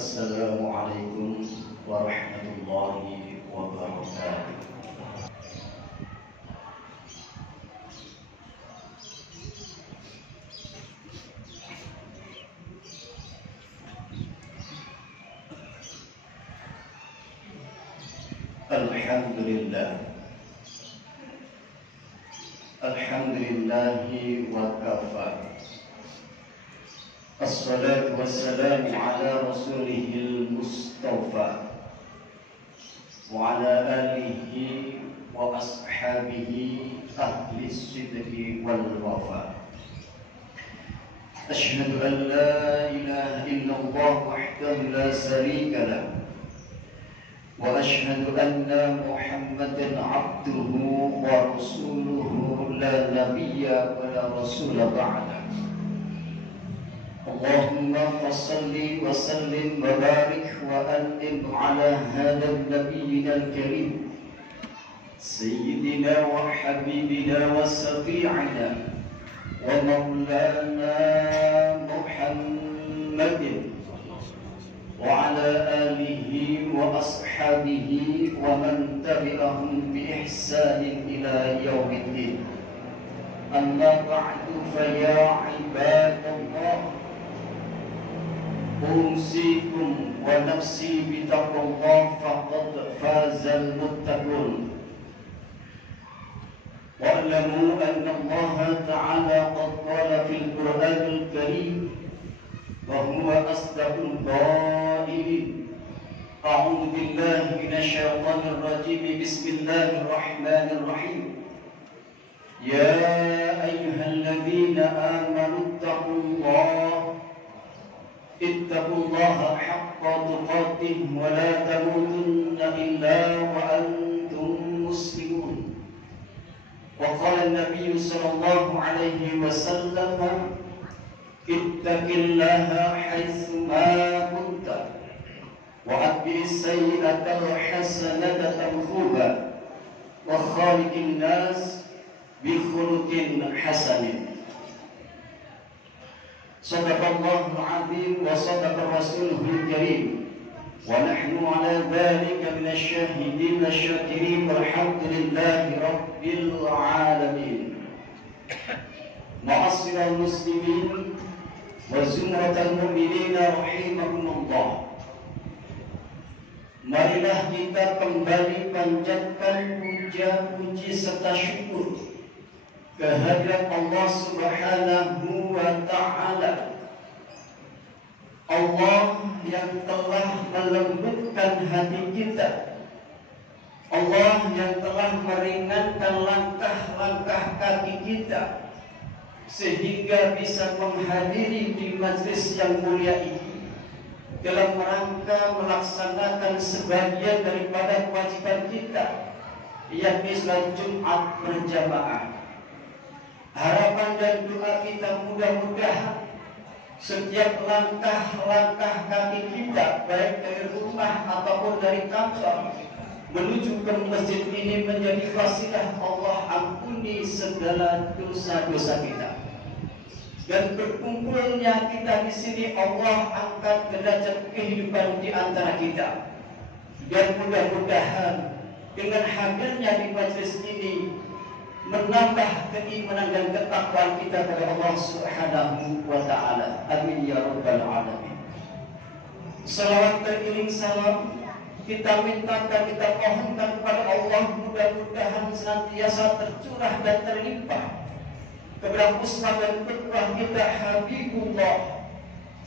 Assalamualaikum warahmatullahi wabarakatuh. Alhamdulillahi wa kafa. Assalatu wassalamu ala rasulihil mustafa wa ala alihi wa ashabihi ahli sidqi wal wafa. Ashhadu an la ilaha illallah wahdahu la sharika lah wa ashhadu anna Muhammadan abduhu wa rasuluhu la nabiyya wa la rasula ba'da. Allahumma salli wa sallim wa barik wa an'im ala hadha nabiyyina al-karim sayyidina wa habibina wa safi'ina wa maulana Muhammadin wa ala alihi wa ashabihi wa man tabi'ahum bi ihsanin ila yaumiddin. Amma ba'du, fa ya ibadallah, أوصيكم ونفسي بتقوى الله فقد فاز المتقون. واعلموا أن الله تعالى قد قال في القرآن الكريم وهو أصدق القائلين: أعوذ بالله من الشيطان الرجيم بسم الله الرحمن الرحيم يا أيها الذين آمنوا اتقوا الله حق تقاته ولا تموتن إلا وأنتم مسلمون. وقال النبي صلى الله عليه وسلم: اتق الله حيثما كنت وأتبع السيئة الحسنة تمحوها وخالق الناس بخلق حسن. Sadaqallahul azim wa sadaqa rasulul karim wa nahnu ala dhalika minasy syahidin asy-syakirin walhamdulillahi rabbil alamin. Ma'asyiral muslimin wa zumratal mu'minin rahimakumullah. Marilah kita kembali panjatkan puja-puji serta syukur kehadirat Allah Subhanahu wa Ta'ala, Allah yang telah melembutkan hati kita, Allah yang telah meringankan langkah-langkah kaki kita sehingga bisa menghadiri di majlis yang mulia ini dalam rangka melaksanakan sebagian daripada kewajiban kita, yakni salat Jumat berjamaah. Harapan dan doa kita mudah-mudahan setiap langkah-langkah kaki kita, baik dari rumah ataupun dari kantor, menuju ke masjid ini menjadi wasilah Allah ampuni segala dosa-dosa kita. Dan berkumpulnya kita di sini Allah angkat derajat kehidupan di antara kita. Dan mudah-mudahan dengan hadirnya di majelis ini menambah keimanan dan ketakwaan kita kepada Allah Subhanahu wa Ta'ala. Amin ya rabbal alamin. Salawat teriring salam kita mintakan, kita mohonkan kepada Allah, mudah-mudahan senantiasa tercurah dan terlimpah kepada uswah dan qudwah kita Habibullah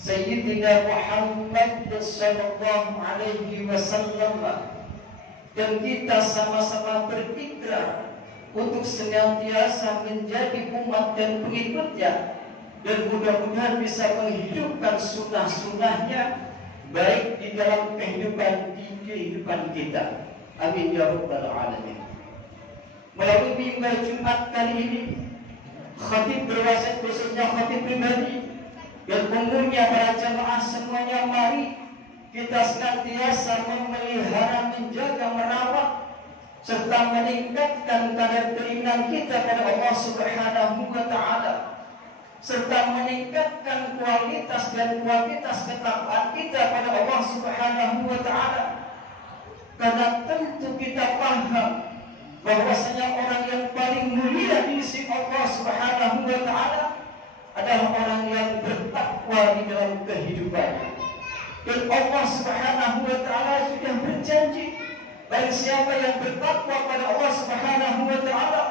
Sayyidina Muhammad sallallahu alaihi wasallam, dan kita sama-sama berikrar untuk senantiasa menjadi umat dan pengikutnya, dan mudah-mudahan bisa menghidupkan sunnah-sunnahnya baik di dalam kehidupan kita. Amin ya rabbal alamin. Melalui mimbar Jumat kali ini, khatib berwasiat, khususnya khatib pribadi dan umumnya para jamaah semuanya, mari kita senantiasa memelihara, menjaga, merawat serta meningkatkan kadar keimanan kita kepada Allah Subhanahu wa Ta'ala, serta meningkatkan kualitas dan kuantitas ketakwaan kita pada Allah Subhanahu wa Ta'ala. Karena tentu kita paham bahwasanya orang yang paling mulia di sisi Allah Subhanahu wa Ta'ala adalah orang yang bertakwa di dalam kehidupannya. Dan Allah Subhanahu wa Ta'ala sudah berjanji, bagi siapa yang bertakwa pada Allah Subhanahu wa Ta'ala,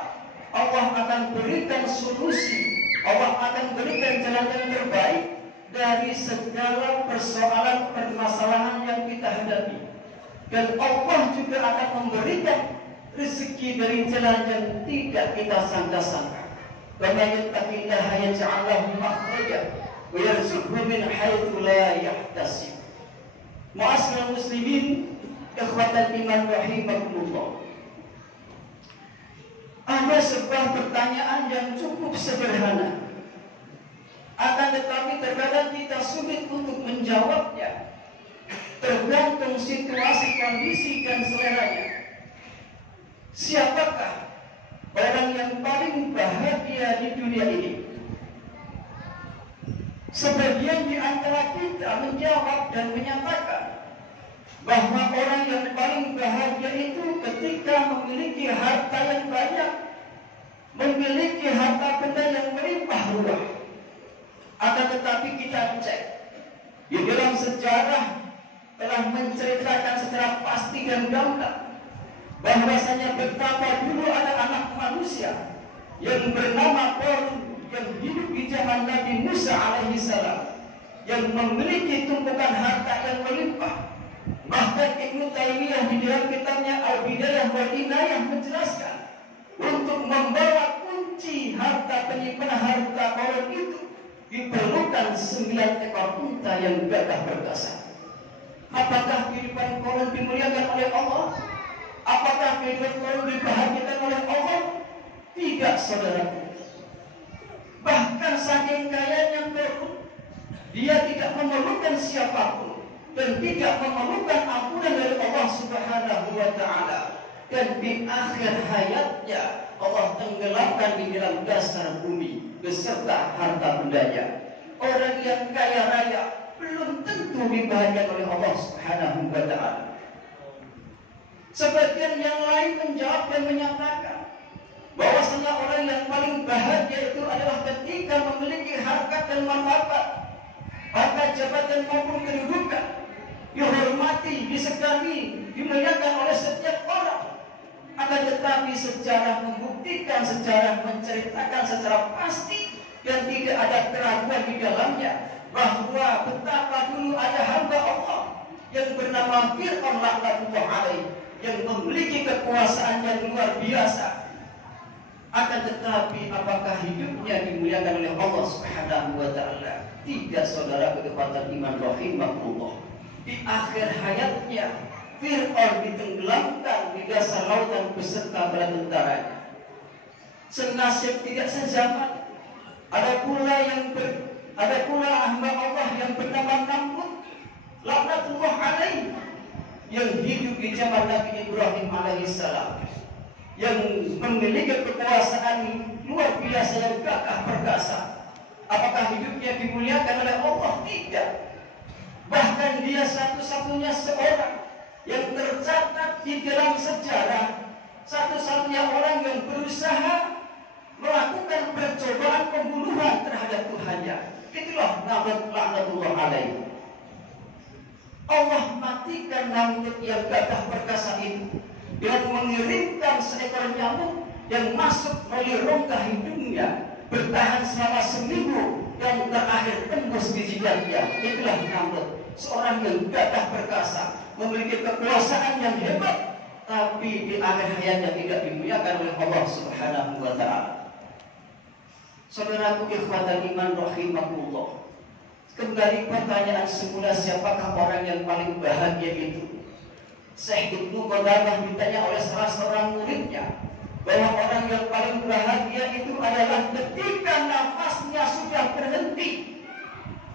Allah akan berikan solusi, Allah akan berikan jalan yang terbaik dari segala persoalan permasalahan yang kita hadapi. Dan Allah juga akan memberikan rezeki dari jalan yang tidak kita sangka-sangka. Wa may yattaqillaha yaj'al lahu makhraja wa yarzuqhu min haitsu la yahtasib. Ma'asyiral muslimin, ikhwatal iman rahimakumullah. Ada sebuah pertanyaan yang cukup sederhana, akan tetapi terkadang kita sulit untuk menjawabnya, tergantung situasi, kondisi, dan seleranya. Siapakah orang yang paling bahagia di dunia ini? Sebagian di antara kita menjawab dan menyatakan bahwa orang yang paling bahagia itu ketika memiliki harta yang banyak, memiliki harta benda yang melimpah ruah. Akan tetapi kita cek di dalam sejarah telah menceritakan secara pasti dan gamblang bahwasanya betapa dulu ada anak manusia yang bernama Qarun yang hidup di zaman Nabi Musa alaihissalam, yang memiliki tumpukan harta yang melimpah. Bahkan Ibnu Taimiyah di dalam kitabnya Al-Bidayah wal Inayah menjelaskan, untuk membawa kunci harta, penyimpanan harta Qarun itu diperlukan 9 ekor unta yang gagah perkasa. Apakah kehidupan Qarun dimuliakan oleh Allah? Apakah kehidupan Qarun dibahagiakan oleh Allah? Tidak, saudaraku. Bahkan saking kayanya Qarun, dia tidak memerlukan siapapun dan tidak memerlukan ampunan dari Allah Subhanahu wa Ta'ala. Dan di akhir hayatnya Allah tenggelamkan di dalam dasar bumi beserta harta bendanya. Orang yang kaya raya belum tentu dibahagiakan oleh Allah Subhanahu wa Ta'ala. Sebagian yang lain menjawab dan menyatakan bahwasanya orang yang paling bahagia itu adalah ketika memiliki harkat dan martabat, harkat jabatan maupun kedudukan, dihormati, disegani, dimuliakan oleh setiap orang. Akan tetapi sejarah membuktikan, sejarah menceritakan secara pasti dan tidak ada keraguan di dalamnya bahwa betapa dulu ada hamba Allah yang bernama Fir'aun laknatullah alaih, yang memiliki kekuasaan yang luar biasa. Akan tetapi apakah hidupnya dimuliakan oleh Allah Subhanahu wa Ta'ala? Tidak, saudara, kedekatan iman rahimahullah. Di akhir hayatnya Fir'aun ditenggelamkan di dasar lautan beserta bala tentaranya. Senasib tidak sezaman. Ada pula hamba Allah yang bernama Namrud laknatullah alaih, yang hidup di zaman Nabi Ibrahim alaihissalam, yang memiliki kekuasaan luar biasa yang gagah perkasa. Apakah hidupnya dimuliakan oleh Allah? Tidak. Bahkan dia satu-satunya seorang yang tercatat di dalam sejarah, satu-satunya orang yang berusaha melakukan percobaan pembunuhan terhadap Tuhannya. Itulah Namrud laknatullah alaih. Allah matikan Namrud yang gagah perkasa itu dengan mengirimkan seekor nyamuk yang masuk melalui rongga hidungnya, bertahan selama seminggu dan terakhir tembus di jidatnya. Itulah Namrud, seorang yang gagah perkasa, memiliki kekuasaan yang hebat, tapi di akhir hayatnya tidak dimuliakan oleh Allah Subhanahu wa Ta'ala. Saudaraku ikhwatal iman rahimakumullah, kembali pertanyaan semula, siapakah orang yang paling bahagia itu? Syekh Ibnu Qudamah ditanya oleh salah seorang muridnya bahwa orang yang paling bahagia itu adalah ketika nafasnya sudah berhenti,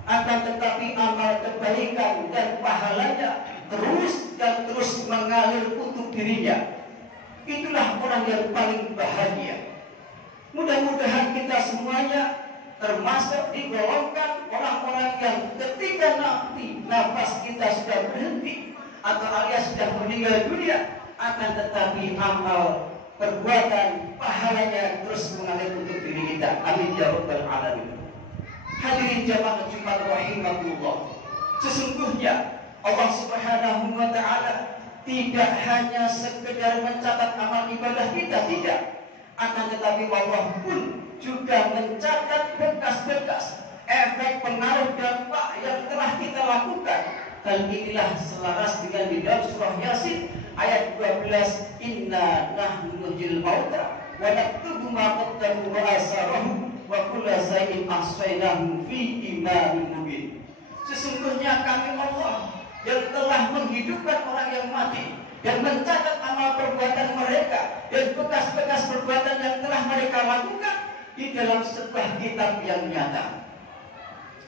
akan tetapi amal kebaikan dan pahalanya terus dan terus mengalir untuk dirinya. Itulah orang yang paling bahagia. Mudah-mudahan kita semuanya termasuk digolongkan orang-orang yang ketika nanti nafas kita sudah berhenti atau alias sudah meninggal dunia, akan tetapi amal perbuatan pahalanya terus mengalir untuk diri kita. Amin ya rabbal alamin. Hadirin jamaah Jumat rahimahullah, sesungguhnya Allah Subhanahu wa taala tidak hanya sekedar mencatat amal ibadah kita, tidak, akan tetapi Allah pun juga mencatat bekas-bekas efek pengaruh dampak yang telah kita lakukan. Dan inilah selaras dengan di dalam surah Yasin ayat 12, inna nahnu nuhyil mauta wa naktubu ma qaddamu wa asarahu wa kulla shay'in ahsaynahu fi imamin mubin. Sesungguhnya kami Allah yang telah menghidupkan orang yang mati dan mencatat amal perbuatan mereka dan bekas-bekas perbuatan yang telah mereka lakukan di dalam sebuah kitab yang nyata.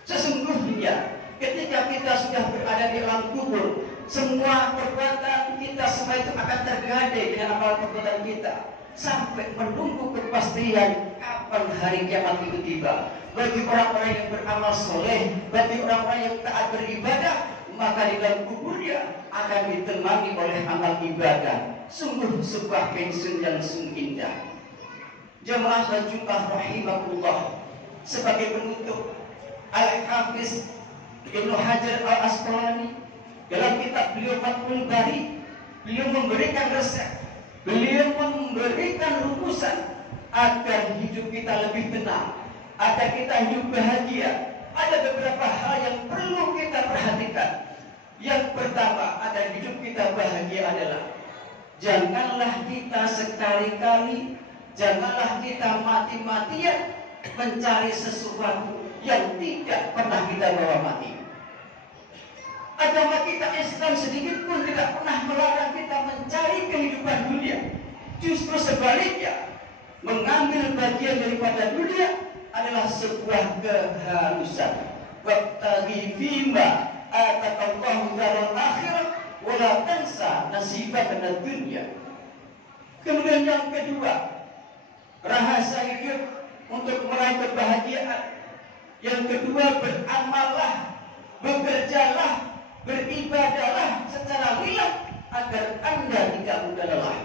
Sesungguhnya ketika kita sudah berada di alam kubur, semua perbuatan kita semua itu akan tergadai dengan amal perbuatan kita sampai menunggu kepastian kapan hari kiamat itu tiba. Bagi orang-orang yang beramal soleh, bagi orang-orang yang taat beribadah, maka di dalam kuburnya akan ditemani oleh amal ibadah. Sungguh sebuah pensiun yang sungguh indah. Jamaah dan Jumat rahimahullah, sebagai penutup, Al-Hafiz Ibnu Hajar Al-Asqalani dalam kitab beliau Fathul Bari, beliau memberikan resep, beliau memberikan rumusan agar hidup kita lebih tenang, agar kita hidup bahagia. Ada beberapa hal yang perlu kita perhatikan. Yang pertama, agar hidup kita bahagia adalah janganlah kita sekali-kali, janganlah kita mati-matian mencari sesuatu yang tidak pernah kita bawa mati. Agama kita Islam sedikit pun tidak pernah melarang kita mencari kehidupan dunia. Justru sebaliknya, mengambil bagian daripada dunia adalah sebuah keharusan. Wabtaghi fima atakallahu daral akhirah wala tansa nasibaka minad dunya. Kemudian yang kedua, rahasia hidup untuk meraih kebahagiaan. Yang kedua, beramallah, bekerjalah, beribadahlah secara lillah agar Anda tidak mudah lelah.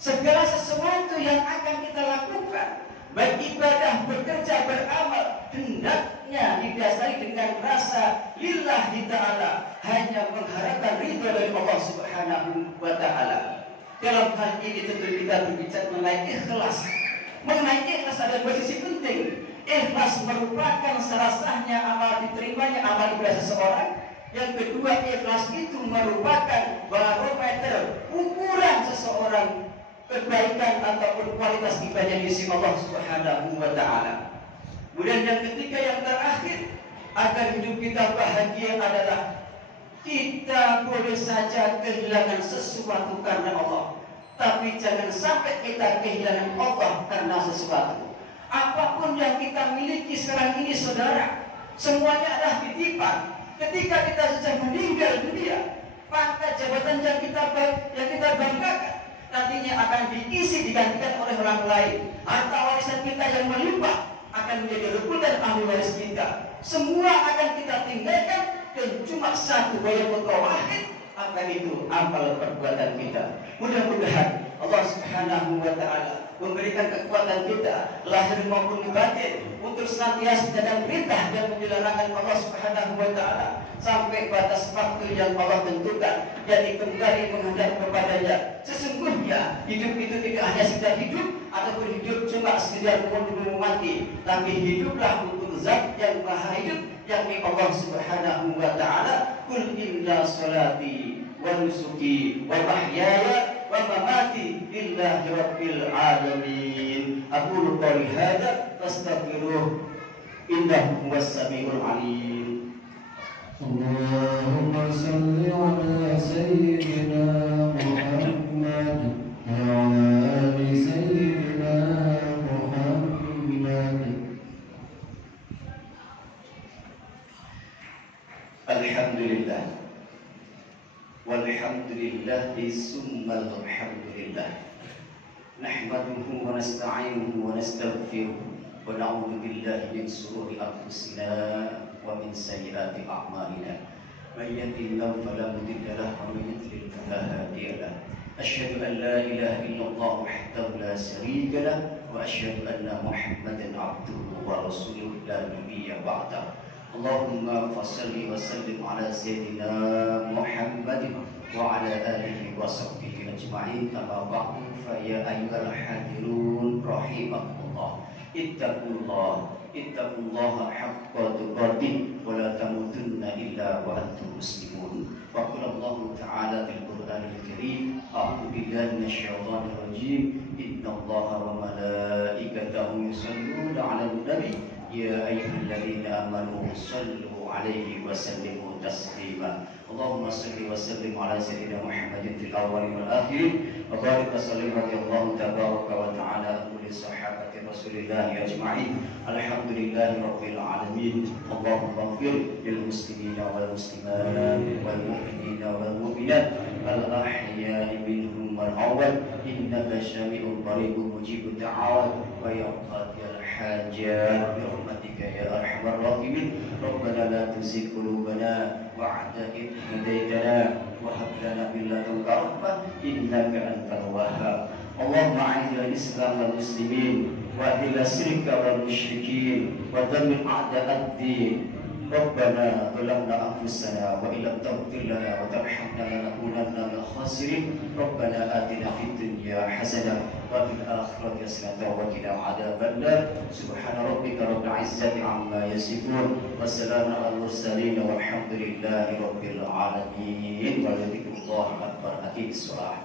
Segala sesuatu yang akan kita lakukan, baik ibadah, bekerja, beramal, hendaknya didasari dengan rasa lillahi ta'ala, hanya mengharapkan ridho dari Allah Subhanahu wa ta'ala. Dalam hal ini tentu kita berbicara mengenai ikhlas. Mengenai ikhlas ada dua sisi penting. Ikhlas merupakan salah sahnya amal diterimanya amal ibadah seseorang. Yang kedua, ikhlas itu merupakan barometer ukuran seseorang kebaikan ataupun kualitas ibadah di sisi Allah Subhanahu wa ta'ala. Kemudian yang ketiga, yang terakhir, agar hidup kita bahagia adalah kita boleh saja kehilangan sesuatu karena Allah, tapi jangan sampai kita kehilangan Allah karena sesuatu. Apapun yang kita miliki sekarang ini, saudara, semuanya adalah titipan. Ketika kita sudah meninggal dunia, maka jabatan yang kita banggakan nantinya akan digantikan oleh orang lain. Harta warisan kita yang melimpah akan menjadi rebutan ahli waris kita. Semua akan kita tinggalkan dan cuma satu wayang wahid, apa itu amal perbuatan kita. Mudah-mudahan Allah Subhanahu wa ta'ala memberikan kekuatan kita lahir maupun batin untuk senantiasa dalam perintah dan menjalankan Allah Subhanahu wa ta'ala sampai batas waktu yang Allah tentukan, yakni kembali menghadap kepadanya. Sesungguhnya hidup itu tidak hanya sekedar hidup ataupun hidup cuma sekedar menunggu mati, tapi hiduplah untuk zat yang maha hidup, yakni Allah Subhanahu wa ta'ala. Qul inna salati wa nusuki wa mahyaya wa mamati lillahi rabbil alamin. Aqulu qouli hadza fastaghfiruh innahu huwas samiul alim. Allahumma salli ala sayyidina Muhammad wa ala ali sayyidina Muhammad. Alhamdulillah walhamdulillahi summal alhamdulillah. Nahmaduhu wa nasta'inuhu wa nastaghfiruh ونعوذ بالله من شرور أنفسنا ومن سيئات أعمالنا من يهده الله فلا مضل له ومن يضلل فلا هادي له أشهد أن لا إله إلا الله وحده لا شريك له وأشهد أن محمدا عبده ورسوله لا نبي بعده اللهم صل وسلم على سيدنا محمد وعلى آله وصحبه أجمعين أما بعد فيا أيها الحاضرون رحمكم الله اتقوا الله حق تقاته ولا تموتن إلا وأنتم مسلمون وقال الله تعالى في القرآن الكريم أعوذ بالله من الشيطان الرجيم إن الله وملائكته يصلون على النبي يا أيها الذين آمنوا صلوا عليه وسلموا تسليما اللهم صل وسلم على سيدنا محمد في الأولين والآخرين وبارك وسلم رضي الله تبارك وتعالى عن كل صحابة رسول الله أجمعين الحمد لله رب العالمين اللهم اغفر للمسلمين والمسلمات والمؤمنين والمؤمنات الأحياء منهم والأموات إنك سميع قريب مجيب الدعوات ويا قاضي الحاجات برحمتك يا أرحم الراحمين ربنا لا تزغ قلوبنا بعد إذ هديتنا وهب لنا من لدنك رحمة إنك أنت الوهاب اللهم أعز الإسلام والمسلمين وأذل الشرك والمشركين ودمر أعداء الدين ربنا ظلمنا أنفسنا وإن لم تغفر لنا وترحمنا لنكونن من الخاسرين ربنا آتنا في الدنيا حسنة وفي الآخرة حسنة وقنا عذاب النار سبحان ربك رب العزة عما يصفون وسلام على المرسلين والحمد لله رب العالمين ولذكر الله أكبر أكيد الصلاة